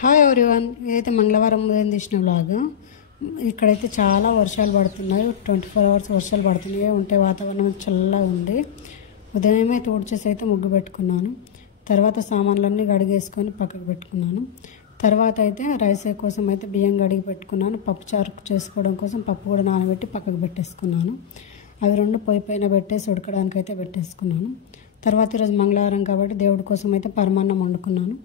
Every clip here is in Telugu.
హాయ్ ఎవ్రీవన్, ఇదైతే మంగళవారం ఉదయం తీసిన వ్లాగ్. ఇక్కడైతే చాలా వర్షాలు పడుతున్నాయి. 24 అవర్స్ వర్షాలు పడుతున్నాయి. ఉంటే వాతావరణం చల్లగా ఉంది. ఉదయమే తోడ్చేసి అయితే ముగ్గు పెట్టుకున్నాను. తర్వాత సామాన్లన్నీ గడిగేసుకొని పక్కకు పెట్టుకున్నాను. తర్వాత అయితే రైస్ కోసం అయితే బియ్యం గడిగి పెట్టుకున్నాను. పప్పు చారు చేసుకోవడం కోసం పప్పు కూడా నానబెట్టి పక్కకు పెట్టేసుకున్నాను. అవి రెండు పొయ్యి పైన పెట్టేసి ఉడకడానికి అయితే పెట్టేసుకున్నాను. తర్వాత ఈరోజు మంగళవారం కాబట్టి దేవుడి కోసం అయితే పరమాన్నం వండుకున్నాను.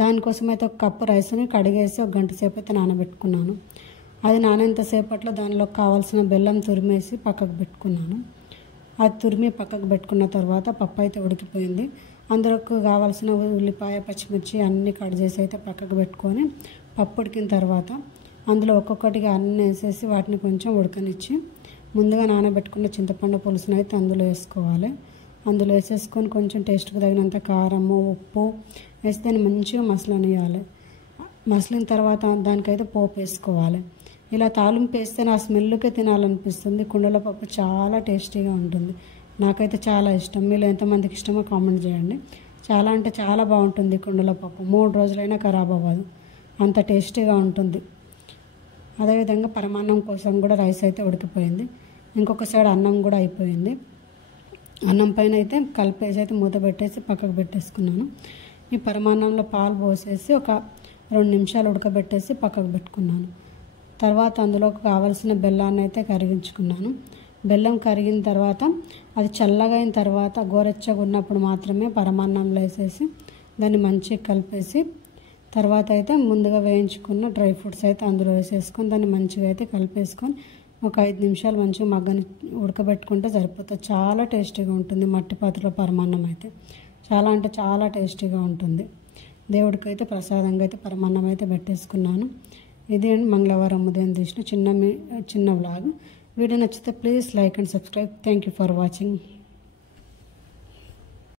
దానికోసం అయితే ఒక కప్పు రైస్ని కడిగేసి ఒక గంట సేపు అయితే నానబెట్టుకున్నాను. అది నానేంతసేపట్లో దానిలో కావాల్సిన బెల్లం తురిమేసి పక్కకు పెట్టుకున్నాను. అది తురిమి పక్కకు పెట్టుకున్న తర్వాత పప్పు అయితే ఉడికిపోయింది. అందులోకి కావాల్సిన ఉల్లిపాయ, పచ్చిమిర్చి అన్నీ కట్ చేసి అయితే పక్కకు పెట్టుకొని పప్పు ఉడికిన తర్వాత అందులో ఒక్కొక్కటిగా అన్నీ వేసేసి వాటిని కొంచెం ఉడకనిచ్చి ముందుగా నానబెట్టుకున్న చింతపండు పులుసును అయితే అందులో వేసుకోవాలి. అందులో వేసేసుకొని కొంచెం టేస్ట్కి తగినంత కారము, ఉప్పు వేసి దాన్ని మంచిగా మసలనియాలి. మసలిన తర్వాత దానికైతే పోపు వేసుకోవాలి. ఇలా తాలింపు వేస్తే నా స్మెల్కే తినాలనిపిస్తుంది. కుండల పప్పు చాలా టేస్టీగా ఉంటుంది. నాకైతే చాలా ఇష్టం. మీలో ఎంతమందికి ఇష్టమో కామెంట్ చేయండి. చాలా అంటే చాలా బాగుంటుంది కుండల పప్పు. 3 రోజులైనా ఖరాబ్ అవ్వదు, అంత టేస్టీగా ఉంటుంది. అదేవిధంగా పరమాన్నం కోసం కూడా రైస్ అయితే ఉడికిపోయింది. ఇంకొక సైడ్ అన్నం కూడా అయిపోయింది. అన్నం పైన అయితే కలిపేసి అయితే మూత పెట్టేసి పక్కకు పెట్టేసుకున్నాను. ఈ పరమాన్నంలో పాలు పోసేసి ఒక 2 నిమిషాలు ఉడకబెట్టేసి పక్కకు పెట్టుకున్నాను. తర్వాత అందులోకి కావాల్సిన బెల్లాన్ని అయితే కరిగించుకున్నాను. బెల్లం కరిగిన తర్వాత అది చల్లగా అయిన తర్వాత గోరెచ్చగా ఉన్నప్పుడు మాత్రమే పరమాన్నంలో వేసేసి దాన్ని మంచిగా కలిపేసి తర్వాత అయితే ముందుగా వేయించుకున్న డ్రై ఫ్రూట్స్ అయితే అందులో వేసేసుకొని దాన్ని మంచిగా అయితే కలిపేసుకొని ఒక 5 నిమిషాలు మంచిగా మగ్గని ఉడకబెట్టుకుంటే సరిపోతుంది. చాలా టేస్టీగా ఉంటుంది. మట్టి పాత్రలో పరమాన్నం అయితే చాలా అంటే చాలా టేస్టీగా ఉంటుంది. దేవుడికి అయితే ప్రసాదంగా అయితే పరమాన్నం అయితే పెట్టేసుకున్నాను. ఇదే మంగళవారం ఉదయం తీసిన చిన్న వ్లాగ్. వీడియో నచ్చితే please like and subscribe. Thank you for watching.